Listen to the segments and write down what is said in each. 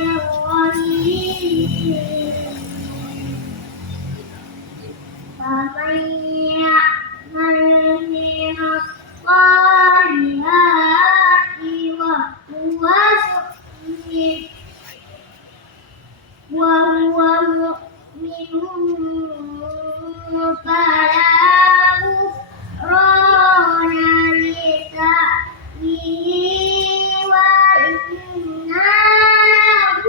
الرحيم فمن يعمل من الصالحات وهو مؤمن فلا كفران لسعيه وإنا له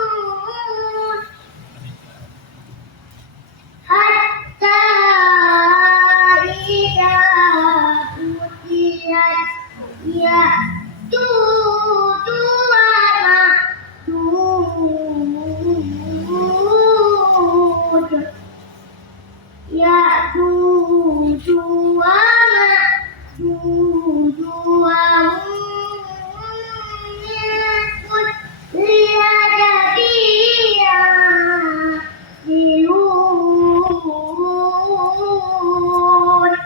كاتبون حتى إذا فتحت يأجوج ومأجوج وهم من كل حدب ينسلون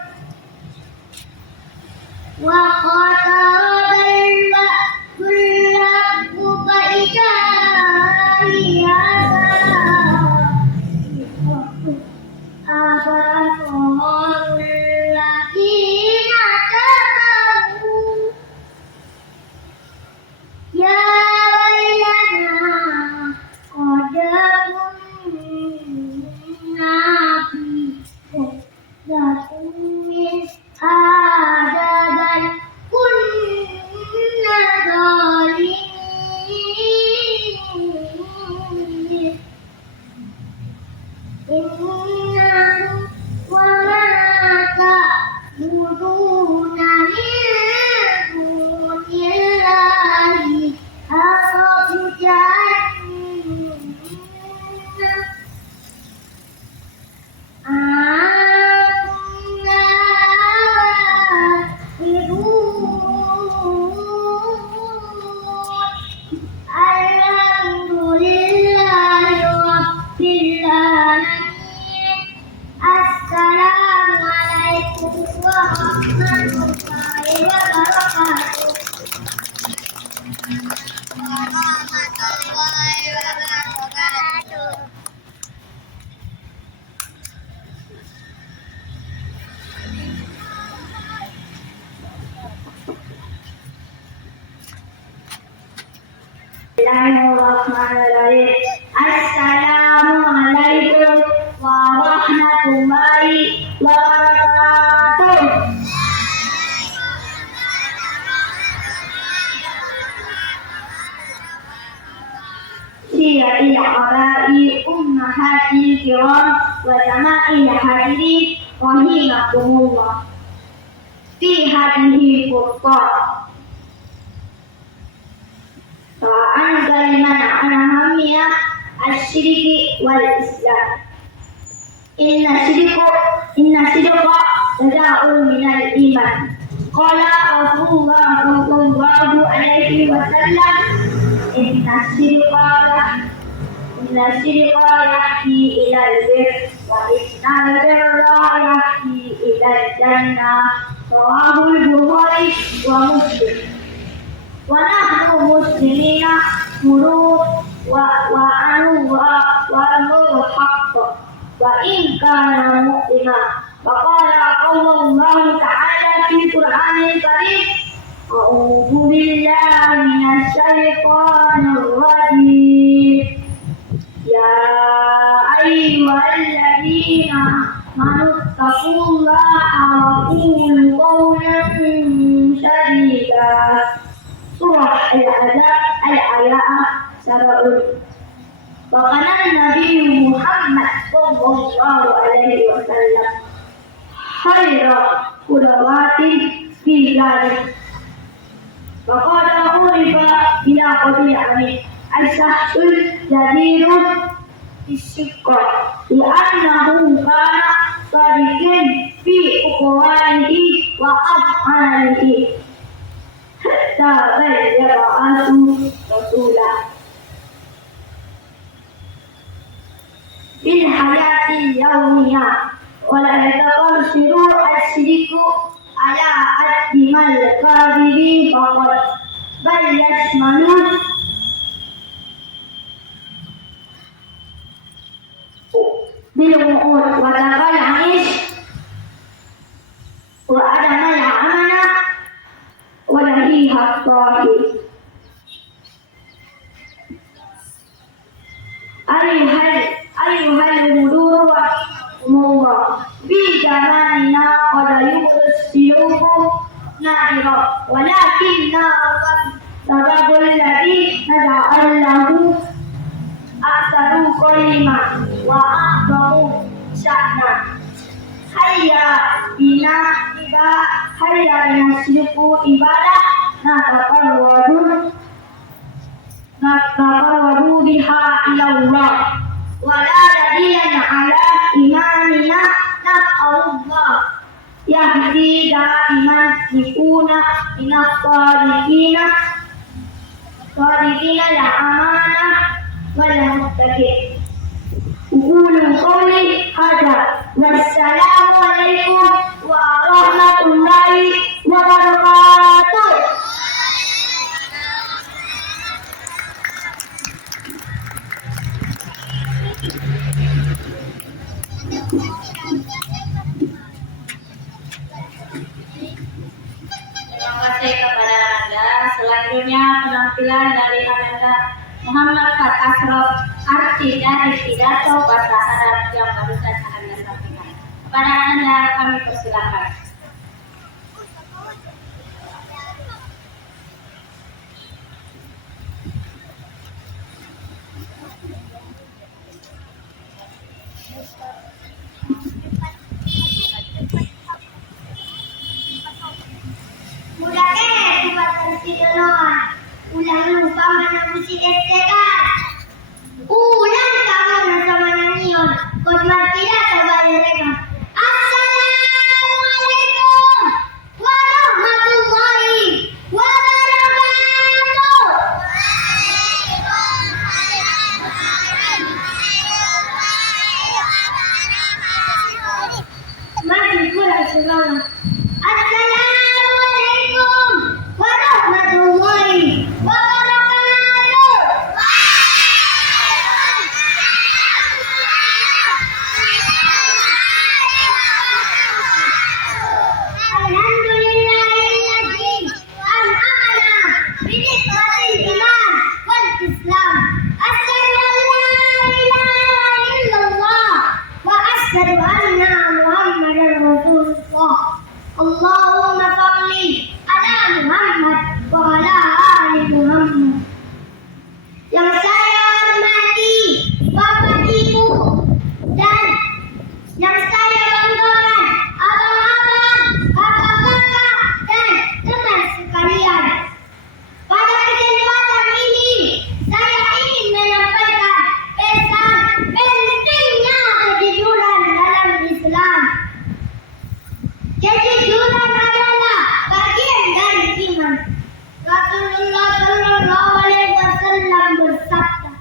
واقترب الوعد الحق فإذا هي أبصار الذين كفروا يا ويلنا قد كنا في غفلة من هذا بل كنا ظالمين إنهم وما تعبدون من دون الله حصب جهنم أنتم الحمد لله رب العالمين السلام عليكم ورحمة الله وبركاته Bismillahirrahmanirrahim. Assalamualaikum warahmatullahi wabarakatuh. Siyadil abai ummahatil kiram wa jama'il hadirin rahimakumullah. Fi hadhihi furqan عن كلمة عن أهمية الشرك والإسلام. إن الشرك بداء من الإيمان. قال رسول الله صلى الله عليه وسلم إن الشرك يهدي إلى البر وإن البر يهدي إلى الجنة. رواه البخاري ومسلم. ونحن مسلمين مرور وعنه الحق وإن كان مؤلما. وقال الله تعالى في القرآن الكريم أعوذ بالله من الشيطان الرجيم يا أيها الذين آمنوا اتقوا الله وقولوا قولا سديدا. Surah Al-Ahzab ayat 7. وقال النبي محمد صلى الله عليه وسلم خير خلوات في ذلك. وقال عرف إلى قبيل الشخص الجدير الشقة لأنه كان صادقا في أقواله وأفعاله حتى بلغ رسولا في الحياة اليومية ولا يتقصر الشرك على قدم الكاذبين فقط بل يشمل بالوقوع وتقال عيش وعدم الأمانة ولهيها الصاحب أيها الهدور والأمور في زماننا قد يؤذى السلوك نادرا ولكنه السبب الذي نجعل له أكثر قيمة وأعظم شأنا هيا بنا الشرك عبادة نتقرب بها إلى الله ولا دليل على إيماننا نسأل الله يهدي دائما نكون من الصادقين الأمانة والمتقين أقول قولي هذا والسلام عليكم ورحمة الله وبركاته. Terima kasih kepada Anda. Selanjutnya penampilan dari Ananda Muhammad Fat Asrof, arti dari pidato bahasa Arab yang barusan Anda sampaikan. Kepada Anda kami persilakan. Mudahnya buat tersidonon, ulang lupa mana musik estekan, ulang kamu rasa mana nion, kod martira terbalik reka. Assalamualaikum warahmatullahi wabarakatuh. Masih kurang semangat. Assalamualaikum warahmatullahi wabarakatuh. Alhamdulillahilladzi an'amana bi nikmatil iman wal islam. Asyhadu an la ilaha illallah wa asyhadu anna Muhammadar Rasulullah. Allahumma sholli ala Muhammad wa ala ali Muhammad. Yang saya hormati Bapak Ibu dan yang saya banggakan abang-abang, kakak-kakak dan teman sekalian. Pada kesempatan ini saya ingin menyampaikan pesan pentingnya kejujuran dalam Islam. Kejujuran adalah bagian dari iman. Rasulullah Shallallahu Alaihi Wasallam bersabda,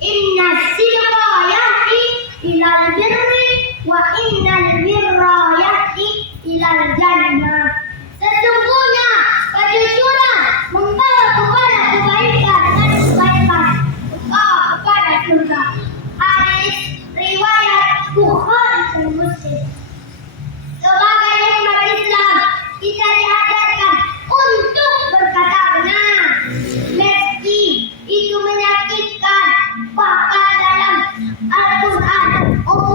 Inna sidqa yahdi ilal birri wa innal birra yahdi ilal jannah. Sesungguhnya kejujuran membawa kepada kebaikan dan kebaikan membawa kepada surga. Hadis riwayat Bukhari dan Muslim. Sebagai umat Islam, kita diajarkan untuk berkata benar, meski itu menyakitkan. Bahkan dalam Al-Quran, Allah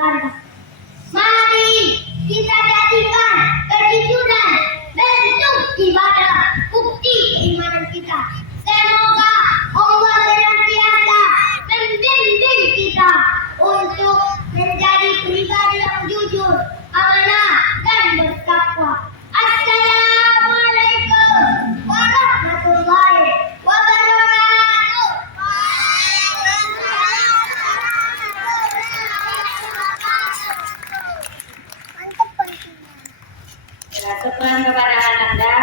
keluarga. Mari kita jadikan kejujuran bentuk ibadah, bukti keimanan kita. Semoga Allah senantiasa membimbing kita untuk menjadi pribadi yang jujur, amanah, dan bertakwa. Assalamualaikum warahmatullahi wabarakatuh. Sekian kepada Ananda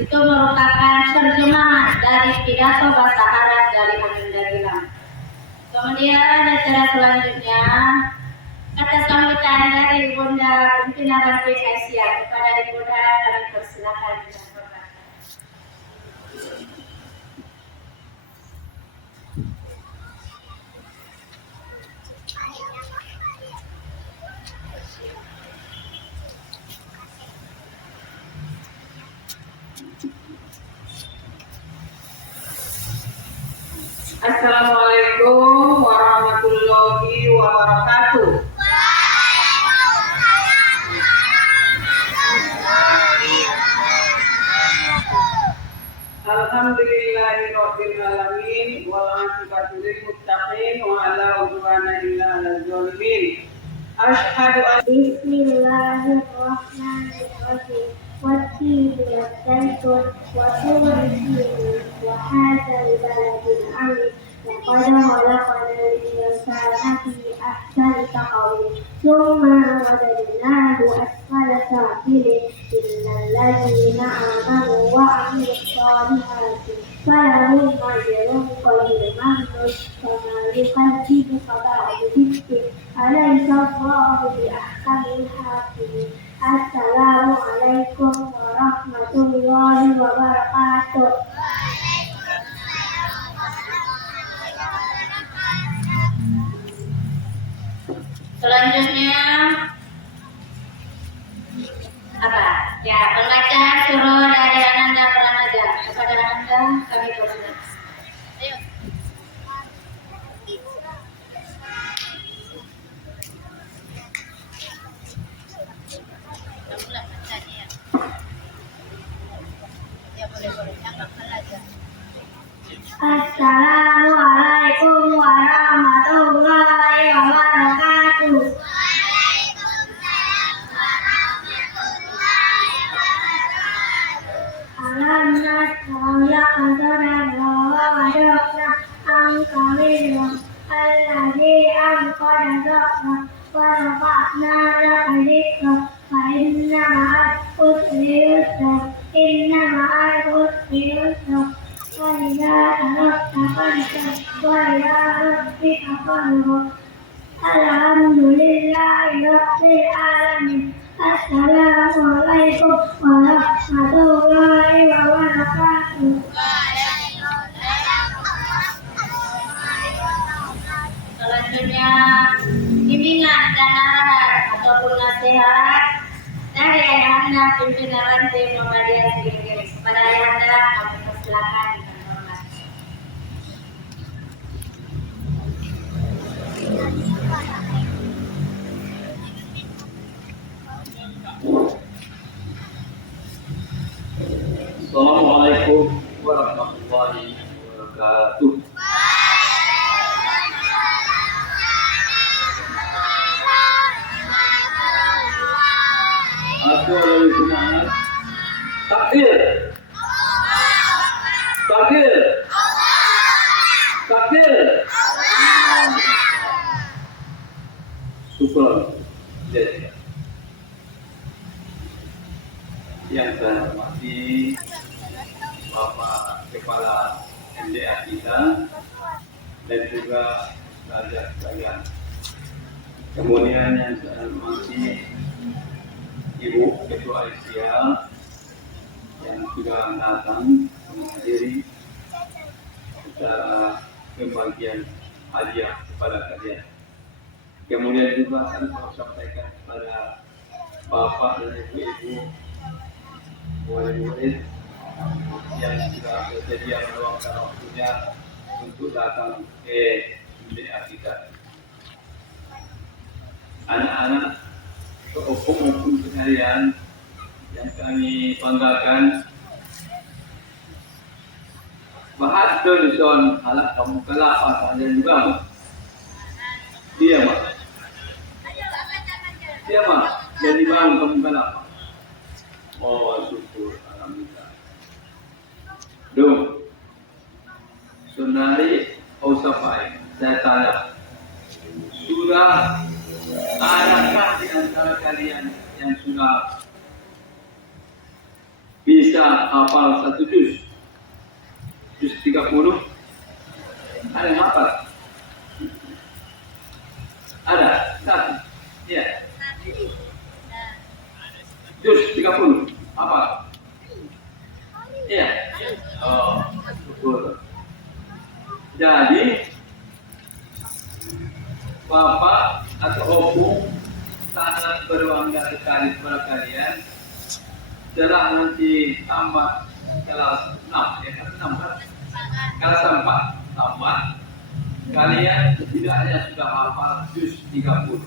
itu merupakan terjemahan dari pidato bahasa Arab dari Ananda Gilang. Kemudian acara selanjutnya kata sambutan dari Bunda Pimpinan Rantai Asia. Kepada Ibunda kami persilakan dengan hormat. Assalamualaikum warahmatullahi wabarakatuh. Alhamdulillahirabbil alamin wal 'aqibatu lil muttaqin wa la udwana illa 'alal zalimin. Asyhadu an Bismillahirrahmanirrahim. والتين والزيتون وطور سينين وهذا البلد الأمين لقد خلقنا الإنسان في أحسن تقويم ثم رددناه أسفل سافلين إلا الذين آمنوا وعملوا الصالحات فلهم أجر غير ممنون وما يكذبك بعد ذكر أليس الله بأحكم الحاكمين. Assalamualaikum warahmatullahi wabarakatuh. Selanjutnya apa? Ya, pembacaan surah dari Ananda Pranaja. Kepada Ananda kami persilakan. Ayo. Assalamualaikum warahmatullahi wabarakatuh. Alam nasrah qadarana wa wadakna angkawina alladhi angkara dhaqna wa rafa'na laka dhikra fa inna ma'al usri yusra inna ma'al usri yusra wa idza tarakta fansab wa ila rabbika farghab. Alhamdulillahi rabbil alamin. Assalamualaikum warahmatullahi wabarakatuh. Selanjutnya bimbingan dan arahan ataupun nasihat dari Ayahanda Pimpinan Rantai Muhammadiyah Segini. Kepada Ayahanda kami persilakan dengan hormat. Assalamualaikum warahmatullahi wabarakatuh. Aku lebih semangat. Takbir. Takbir. Takbir. Syukur. Jadi, yang saya hormati Bapak Kepala MDA kita dan juga raja sekalian. Kemudian yang saya hormati Ibu Ketua Asia yang sudah datang menghadiri secara pembagian hadiah kepada kalian. Kemudian juga saya sampaikan kepada Bapak dan Ibu-Ibu murid-murid yang sudah bersedia meluangkan waktunya untuk datang ke MDA kita. anak-anak opung-opung sekalian yang kami banggakan, Bahadur John halak kamu kelapa saja juga, Mak. Dia, Mak. Dia, Mak. Jadi bangun kamu kelapa. Oh, syukur, alhamdulillah. Duh, Sunari Osafai, saya tanya, sudah adakah di antara kalian yang sudah bisa hafal satu juz? Juz 30? Ada yang hafal? Ada? Satu? Iya. Juz 30? Hafal? Iya. Oh, betul. Jadi, Bapak atau Opung sangat berbangga sekali kepada kalian. Setelah nanti tamat kelas 6, ya kelas 6 kan? Kelas 4 tamat, kalian setidaknya sudah hafal juz 30.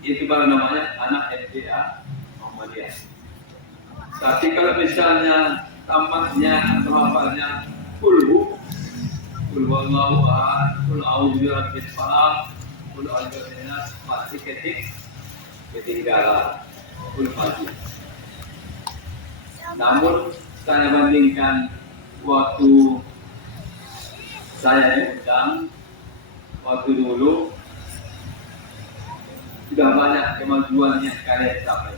Itu baru namanya anak SDA Muhammadiyah. Tapi kalau misalnya tamatnya atau hafalnya kulhu, kul wallahu ahad, kul a'udzu birabbil falaq, kul a'udzu birabbin nas, masih ketinggalan kul fajr. Namun saya bandingkan waktu saya diundang waktu dulu, sudah banyak kemajuan yang kalian capai.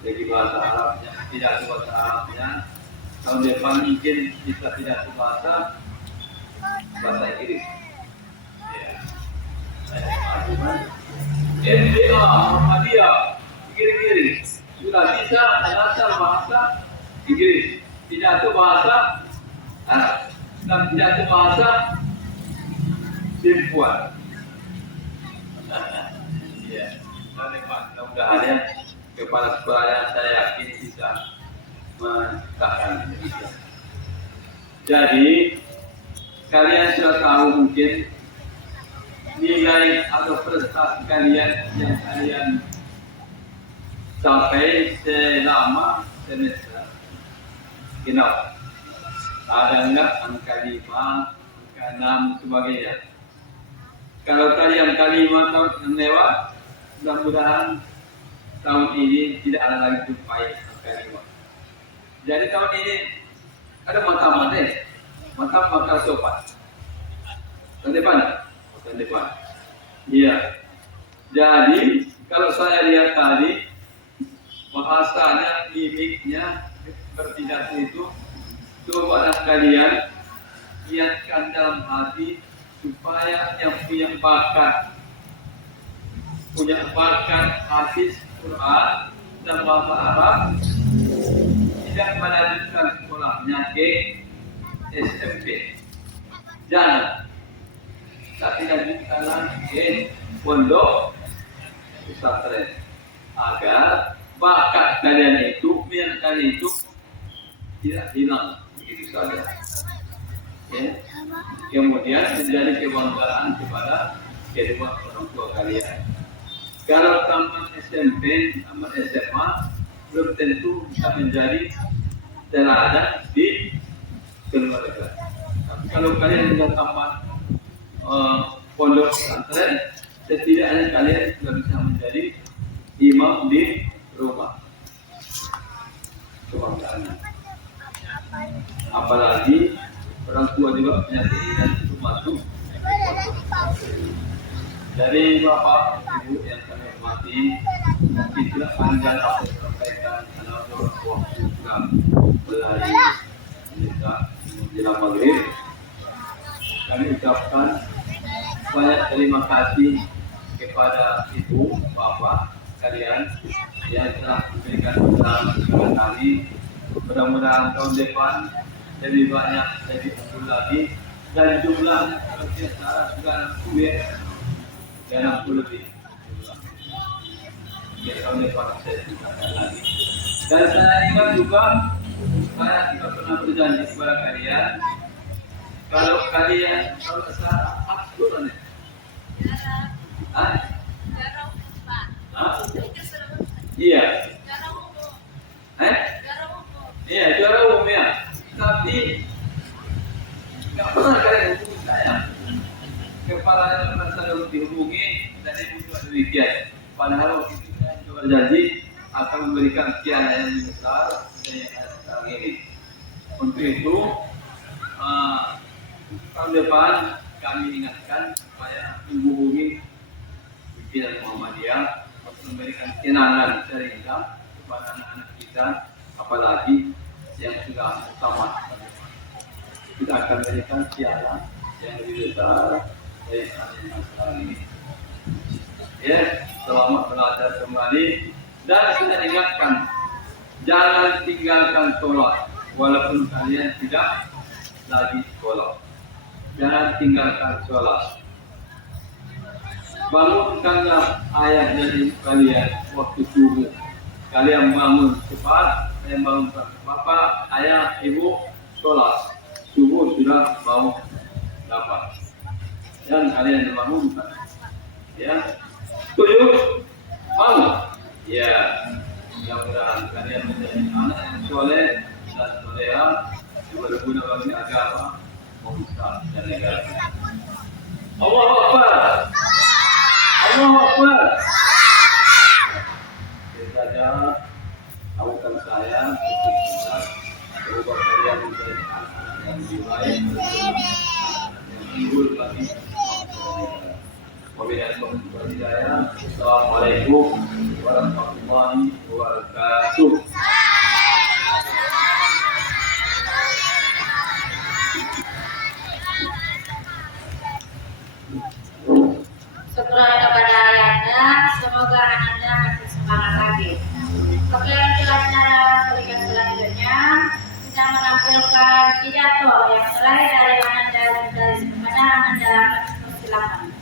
Jadi bahasa Arabnya, tidak bahasa Arabnya, tahun depan mungkin kita tidak bahasa Inggris. SDA Muhammadiyah Inggris sudah bisa dasar bahasa Inggris, tidak bahasa Arab dan tidak bahasa Simpuan. Ya, tahun depan mudah-mudahan ya kepala sekolahnya saya yakin bisa menciptakan Indonesia. Jadi kalian sudah tahu mungkin nilai atau prestasi kalian yang kalian capai selama semester. Kenapa? Ada enggak angka 5, angka 6 sebagainya? Kalau kalian kalimat tahun yang lewat, mudah-mudahan tahun ini tidak ada lagi jumpai angka 5. Jadi tahun ini ada mata sopan. Tahun depan. Iya. Jadi kalau saya lihat tadi bahasanya, mimiknya, berpidato itu, coba kalian lihatkan dalam hati supaya yang punya bakat hafiz Quran dan bahasa Arab tidak melanjutkan sekolahnya ke SMP. Jangan. Tapi lanjutkanlah ke pondok pesantren agar bakat kalian itu, minat kalian itu tidak hilang begitu saja. Ya. Kemudian menjadi kebanggaan kepada kedua orang tua kalian. Kalau tamat SMP, tamat SMA, belum tentu bisa menjadi teladan di keluarga. Tapi kalau kalian sudah tamat pondok pesantren, setidaknya kalian sudah bisa menjadi imam di rumah. Kebanggaan. Apalagi orang tua juga punya keinginan untuk masuk. Dari Bapak Ibu yang kami hormati, mungkin tidak panjang apa yang disampaikan karena waktu sudah berlari menjelang maghrib. Kami ucapkan banyak terima kasih kepada Ibu, Bapak kalian yang telah memberikan usaha kami. Mudah-mudahan tahun depan lebih banyak, lebih unggul lagi, dan jumlah secara sudah 60 ya, 60 lebih. Ya, tahun depan saya tingkatkan lagi. Dan saya ingat juga, saya juga pernah berjanji kepada kalian, kalau kalian, kalau saya aturan Hah? Hah? Iya. Iya, juara umum ya. Tapi nggak pernah kalian hubungi saya. Kepala saya dihubungi dan ibu juga demikian. Padahal waktu itu saya juga berjanji akan memberikan sekian yang lebih besar dari yang ada sekarang ini. Untuk itu tahun depan kami ingatkan supaya menghubungi pimpinan Muhammadiyah untuk memberikan kenangan terindah kepada anak-anak kita, apalagi yang sudah tamat. Kita akan memberikan piala yang lebih besar dari yang sekarang ini. Ya, selamat belajar kembali dan kita ingatkan, jangan tinggalkan sholat walaupun kalian tidak lagi sekolah. Jangan tinggalkan sholat. Bangunkanlah ayah dari kalian waktu subuh. Kalian bangun cepat, kalian bangunkan bapak, ayah, ibu, sholat. Subuh sudah mau dapat. Dan kalian bangunkan. Ya, setuju? Mau? Ya, mudah-mudahan kalian menjadi anak yang soleh dan soleha yang berguna bagi agama, bangsa dan negara. Allahu Akbar. Allahu Akbar. Saja lakukan saya untuk kita berubah kalian menjadi anak-anak yang lebih baik, yang unggul bagi Assalamualaikum warahmatullahi wabarakatuh. Syukur kepada Ayanda, semoga Anda masih semangat lagi. Oke, untuk acara kuliah selanjutnya kita menampilkan pidato yang terakhir dari Anda dan dari kepada Anda. Silakan.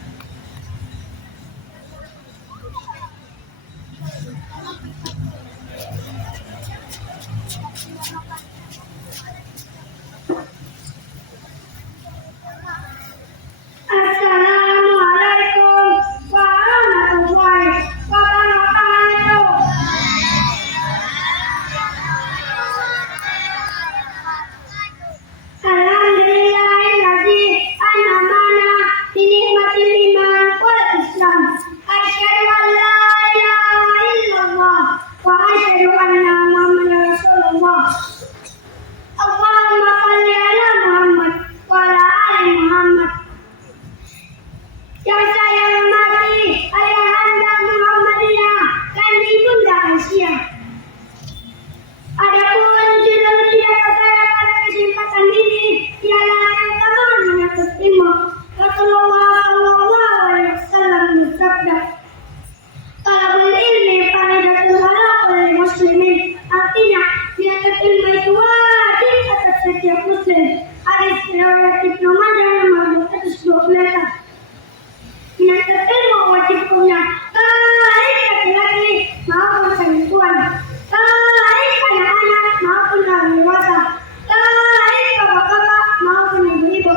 Assalamualaikum warahmatullahi wabarakatuh. Alhamdulillahilladzi an'amana bi ni'matil iman wal islam. Asyhadu an la ilaha illallah wa asyhadu anna Muhammadar Rasulullah. Allahumma shalli ala Muhammad wa ala ali Muhammad. Yang saya hormati Ayahanda Muhammadiyah dan Ibunda Aisyah. Adapun judul pidato saya pada kesempatan ini ialah keutamaan menuntut ilmu. Rasulullah Shallallahu Alaihi Wasallam bersabda, "Talabul ilmi faridatun ala kulli muslimin." Artinya, menuntut ilmu itu wajib atas setiap muslim. Hadis riwayat Ibnu Majah nomor 228. Menuntut ilmu wajib punya baik laki-laki maupun perempuan, baik anak-anak maupun orang dewasa, baik bapak-bapak maupun ibu-ibu,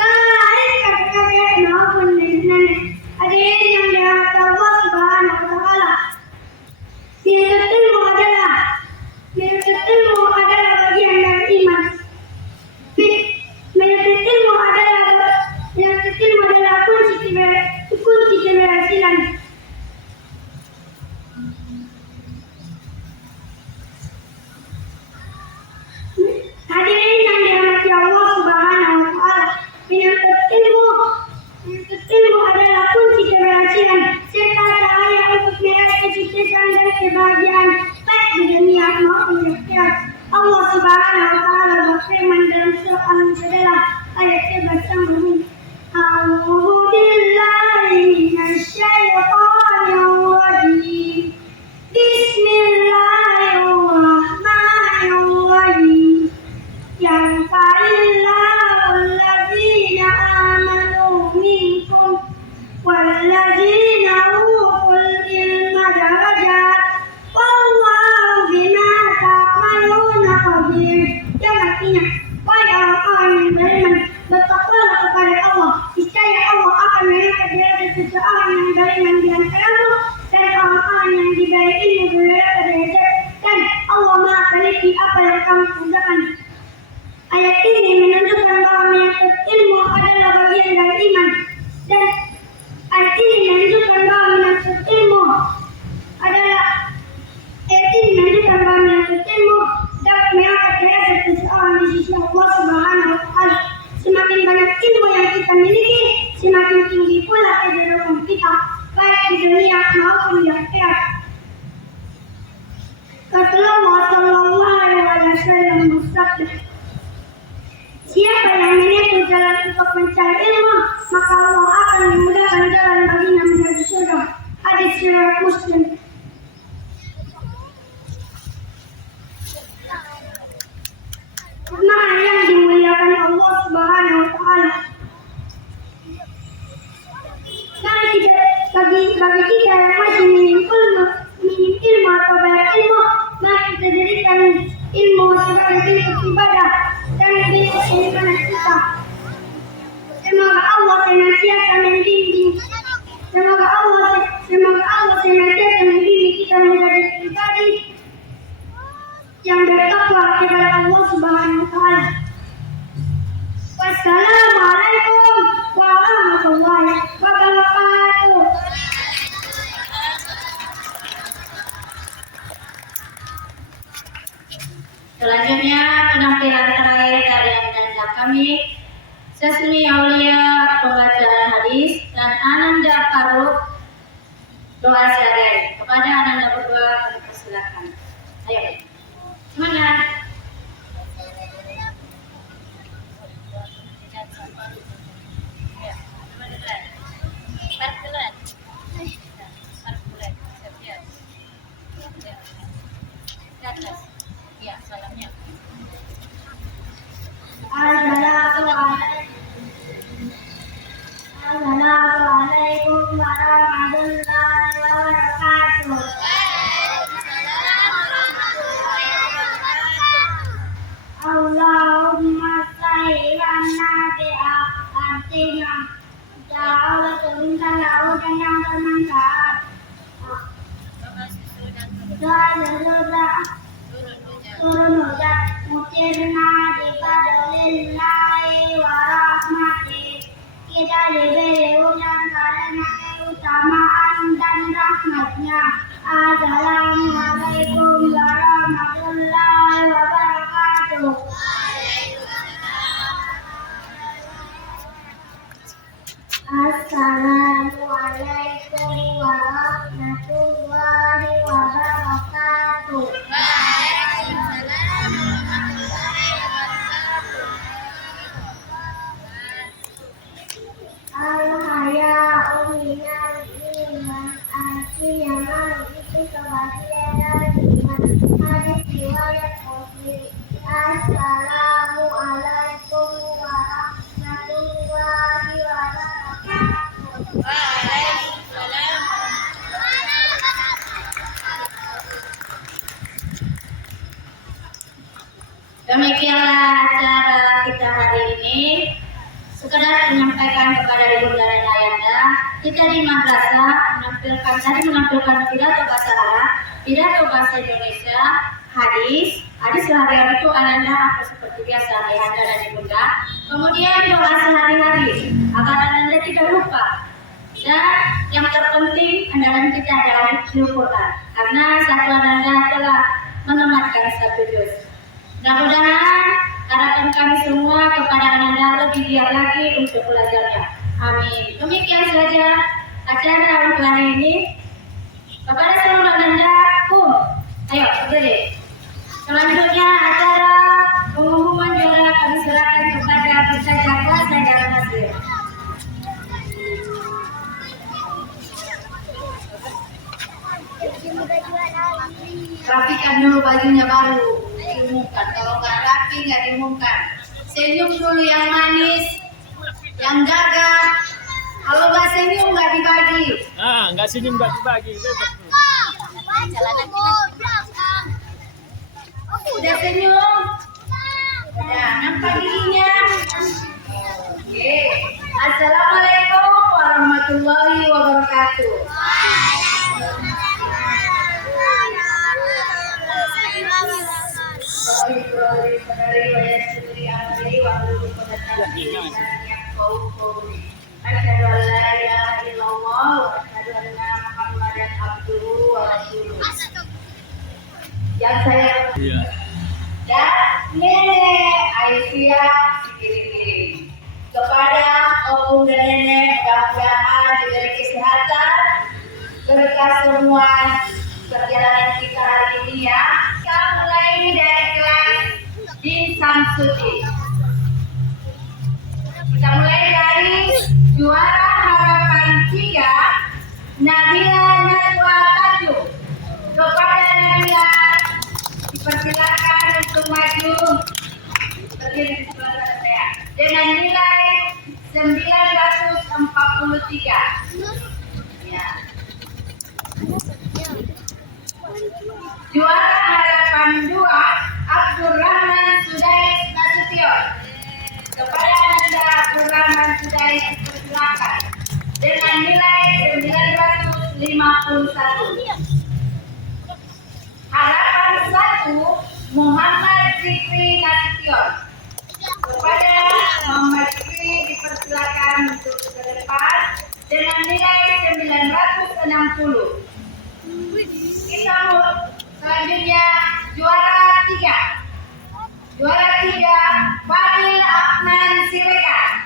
baik kakek-kakek maupun nenek-nenek. Hadirin yang dirahmati Allah Subhanahu wa Ta'ala, menuntut ilmu adalah bagian dari iman. Menuntut ilmu adalah kunci keberhasilan. Hadirin yang dirahmati Allah Subhanahu wa Ta'ala, menuntut ilmu adalah kunci keberhasilan serta cahaya untuk meraih kesuksesan dan kebahagiaan baik di dunia maupun di akhirat. Allah Subhanahu wa Ta'ala berfirman dalam surah Al-Mujadalah ayat 11 yang berbunyi, A'udzu billahi minasy syaithanir rajim. Bismillahirrahmanirrahim. Yarfa'illahu alladzina amanu minkum walladzina utul ilma darajat. Wallahu bima ta'maluna khabir. Yang artinya, wahai orang-orang yang beriman, bertakwalah kepada Allah. Niscaya Allah akan mengangkat derajat seseorang yang beriman memperbaiki apa yang kamu kerjakan. Ayat ini menunjukkan bahwa menuntut ilmu adalah bagian dari iman, dan ayat ini menunjukkan bahwa menuntut ilmu dapat mengangkat derajat seseorang di sisi Allah Subhanahu wa Ta'ala. Semakin banyak ilmu yang kita miliki, semakin tinggi pula kedudukan kita, baik di dunia maupun di akhirat. Rasulullah Shallallahu Alaihi Wasallam bersabda, siapa yang menempuh jalan untuk mencari ilmu, maka Allah akan memudahkan jalan baginya menuju surga. Hadis riwayat Muslim. Jemaah yang dimuliakan Allah Subhanahu wa Ta'ala, bagi kita yang masih minim ilmu atau banyak ilmu, mari kita jadikan ilmu sebagai bentuk ibadah dan bentuk keimanan kita. Semoga Allah senantiasa membimbing kita menjadi pribadi yang bertakwa kepada Allah Subhanahu wa Ta'ala. Wassalamualaikum warahmatullahi wabarakatuh. Selanjutnya penampilan terakhir dari Ananda kami, Sesmi Aulia pembacaan hadis, dan Ananda Faruk doa sehari. Kepada Ananda berdua kami persilakan. Ayo, semangat. Assalamualaikum warahmatullahi wabarakatuh. Allahumma sayyiran nafi'a, artinya ya Allah turunkan lautan yang bermanfaat. Turun hujan mutirna bifadlillahi wa rahmatih. Kita diberi hujan karena keutamaan dan rahmatnya. Assalamualaikum warahmatullahi wabarakatuh. Assalamualaikum warahmatullahi wabarakatuh. Al-haya'u minal iman, artinya itu kebahagiaan dari iman. Hadis riwayat Muslim. Assalamualaikum warahmatullahi wabarakatuh. Demikianlah acara kita hari ini. Sekedar menyampaikan kepada Ibu dan Ayanda, kita di madrasah menampilkan pidato bahasa Arab, pidato bahasa Indonesia, hadis sehari-hari itu Ayanda seperti biasa Ayanda dan Ibunda. Kemudian doa sehari-hari agar Ayanda tidak lupa. Dan yang terpenting andalan kita adalah hifdzul Quran, karena satu Ayanda telah menamatkan satu juz. Mudah-mudahan harapan kami semua kepada Ananda lebih giat lagi untuk belajarnya. Amin. Demikian saja acara untuk hari ini. Kepada seluruh Ananda, ayo berdiri. Selanjutnya acara pengumuman juara kami serahkan kepada peserta kelas dan jalan hasil. Rapikan dulu bajunya baru. Diumumkan, kalau nggak rapi nggak diumumkan. Senyum dulu yang manis, yang gagah. Kalau nggak senyum nggak dibagi. Nggak senyum nggak dibagi. Udah senyum, udah nampak giginya. Oke. Assalamualaikum warahmatullahi wabarakatuh. Ibrahim Sadari wa Yasri Amri wa Lulu Qadati yang kau Asyhadu an la ilaha illallah wa asyhadu anna Muhammadan abduhu wa rasuluh. Yang saya Iya. dan Nenek Aisyah dikirim kepada Om dan Nenek, mudah-mudahan diberi kesehatan berkah semua perjalanan kita hari ini ya. Kita mulai dari kelas Din Samsudin. Kita mulai dari juara harapan 3 Nabila Najwa Tajuh. Kepada Nabila dipersilakan untuk maju berdiri di sebelah sana saya dengan nilai 943. Ya. Juara harapan 2 Abdurrahman Sudais Nasution. Kepada Anda Abdurrahman Sudais dipersilakan dengan nilai 951. Harapan 1 Muhammad Fikri Nasution. Kepada Muhammad Fikri dipersilakan untuk ke depan dengan nilai 960. Kita selanjutnya juara 3. Juara 3 Fadil Ahmad Siregar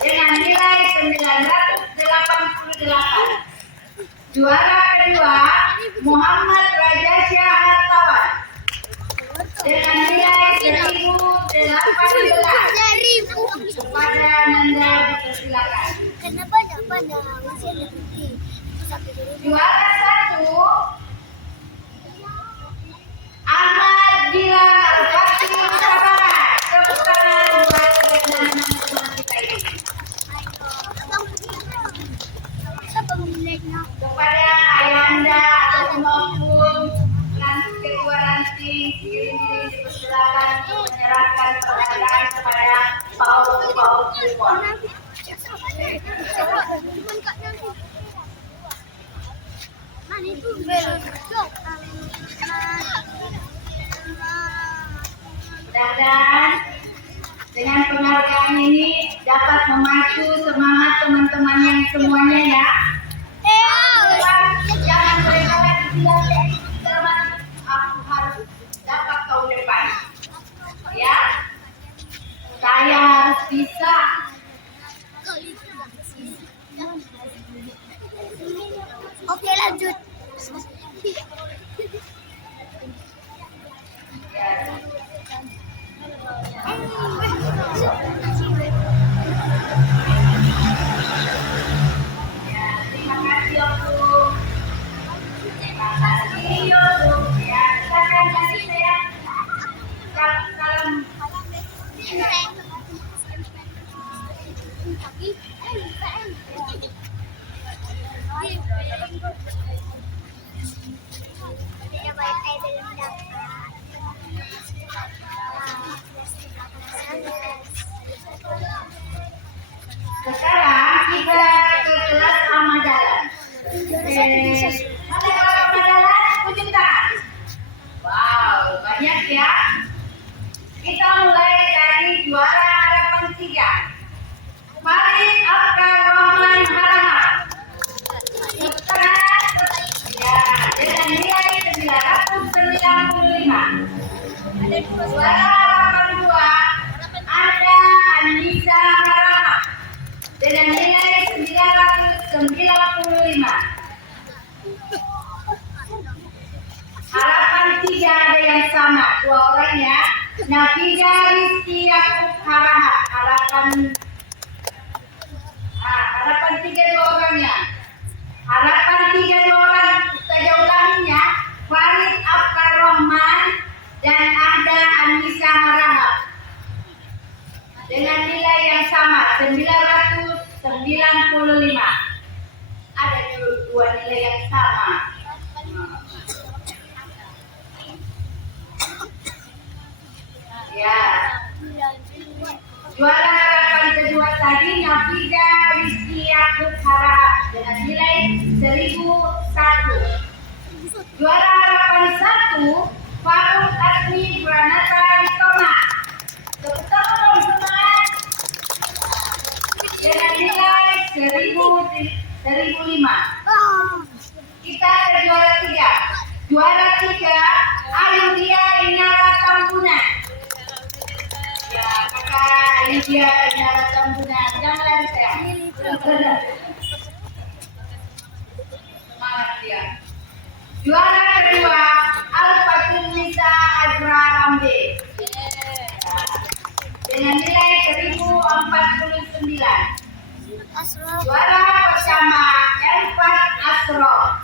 dengan nilai 988. Juara kedua Muhammad Raja Syah Hartawan dengan nilai 1018. Kepada Nanda dipersilakan. Kenapa dapat masih ada putih? Juara 1 Ahmad Dilan Al-Fatih Sabara. Tepuk tangan buat teman-teman kita ini. Kepada ayahanda atau maupun ketua ranting kirim dipersilakan untuk menyerahkan penghargaan kepada Paul Kupon. Mudah-mudahan dengan penghargaan ini dapat memacu semangat teman-teman yang semuanya ya. Jangan berkata bilang termasuk aku harus dapat tahun depan. Ya, saya harus bisa. Oke, lanjut. Terima kasih Om. Terima kasih Om. Ya, silakan kasih saya salam. Sekarang kita ke kelas Amadalan. Ada kelas Amadalan, tunjuk tangan. Wow, banyak ya. Kita mulai dari juara harapan 3. Farid Akar Rahman Harahap. Ya, dengan nilai 995. Juara harapan 2 ada Anissa Harahap dengan nilai 995. Harapan 3 ada yang sama, 2 orang ya. Nabila Rizky Yakub Harahap. Harapan 3 2 orangnya. Harapan 3 2 orang saja ulanginya. Farid Akar Rahman dan ada Anissa Harahap dengan nilai yang sama 995. Ada 2 nilai yang sama. Ya. Juara harapan kedua tadi Nabila Rizky Yakub Harahap dengan nilai 1001. Juara harapan 1 Faruk Dwi Pranata Rikoma. Tepuk tangan dong semangat. Dengan nilai 1005. Kita ke juara 3. Juara 3 Ayudhya Inara Tambunan. Ya, kakak Ayudhya Inara Tambunan. Jangan lari saya. Semangat dia. Juara kedua Al-Fatul Nisa Azra Rambe. Dengan nilai 1049. Juara pertama Elfat Asro.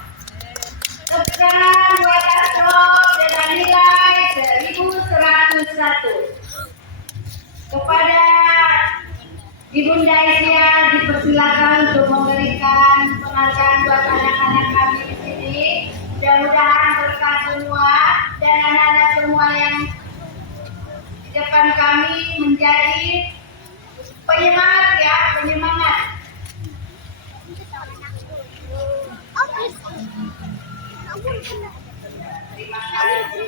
Tepuk tangan buat Asro dengan nilai 1101. Kepada Ibunda Isya dipersilakan untuk memberikan penghargaan buat anak-anak kami di sini. Mudah-mudahan berkah semua dan anak-anak semua yang di depan kami menjadi penyemangat ya, penyemangat. Terima kasih.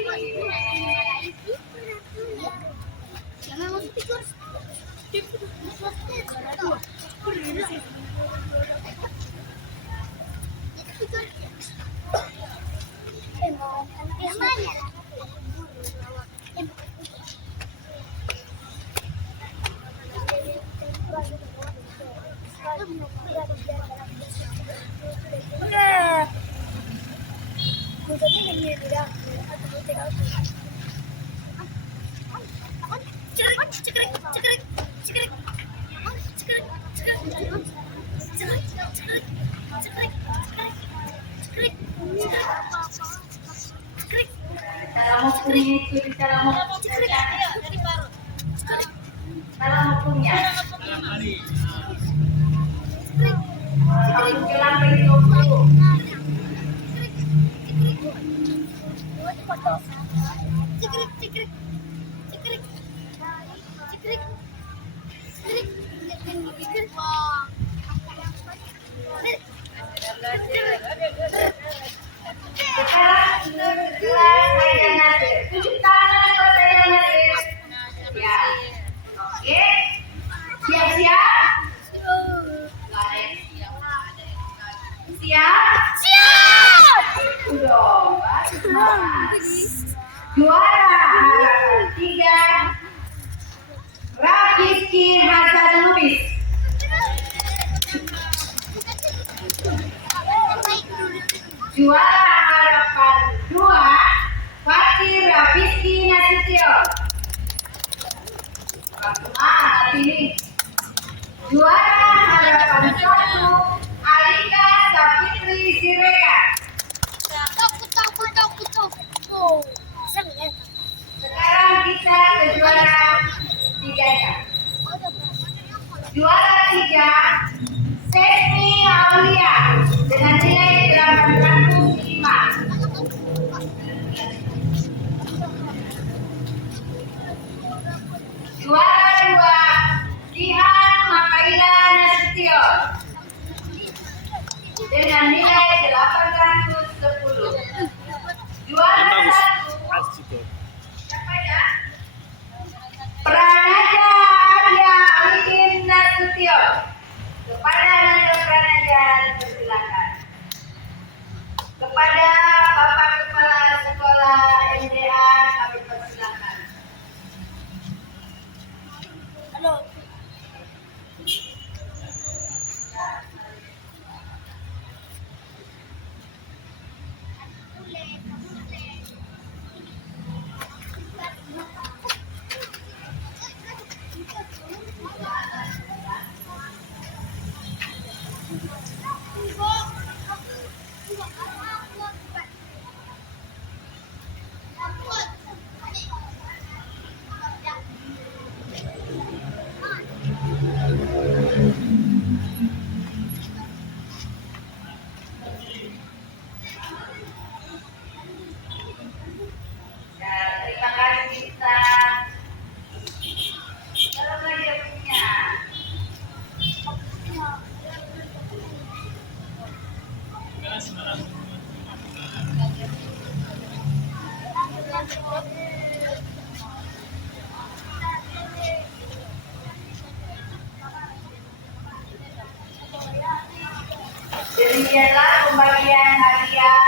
Dalam hukumnya itu dalam hukumnya. Dalam hukumnya. Jelang begitu. Juara harapan 3 Rafiki Hasan Lubis. Juara harapan 2 Fakir Rafiki Nasution. Ini juara harapan 1 Alika Sapitri Siregar. Sekarang kita ke juara 3-nya. Juara 3 Sesmi Aulia dengan nilai 805. Juara 2 Jihan Makaila Nasution dengan nilai 810. Juara 1 siapa ya? Pranaja Arya Alidin Nasution. Kepada Nanda Pranaja dipersilakan. Kepada Bapak Kepala Sekolah MDA kami persilakan. Halo. demikianlah pembagian hadiah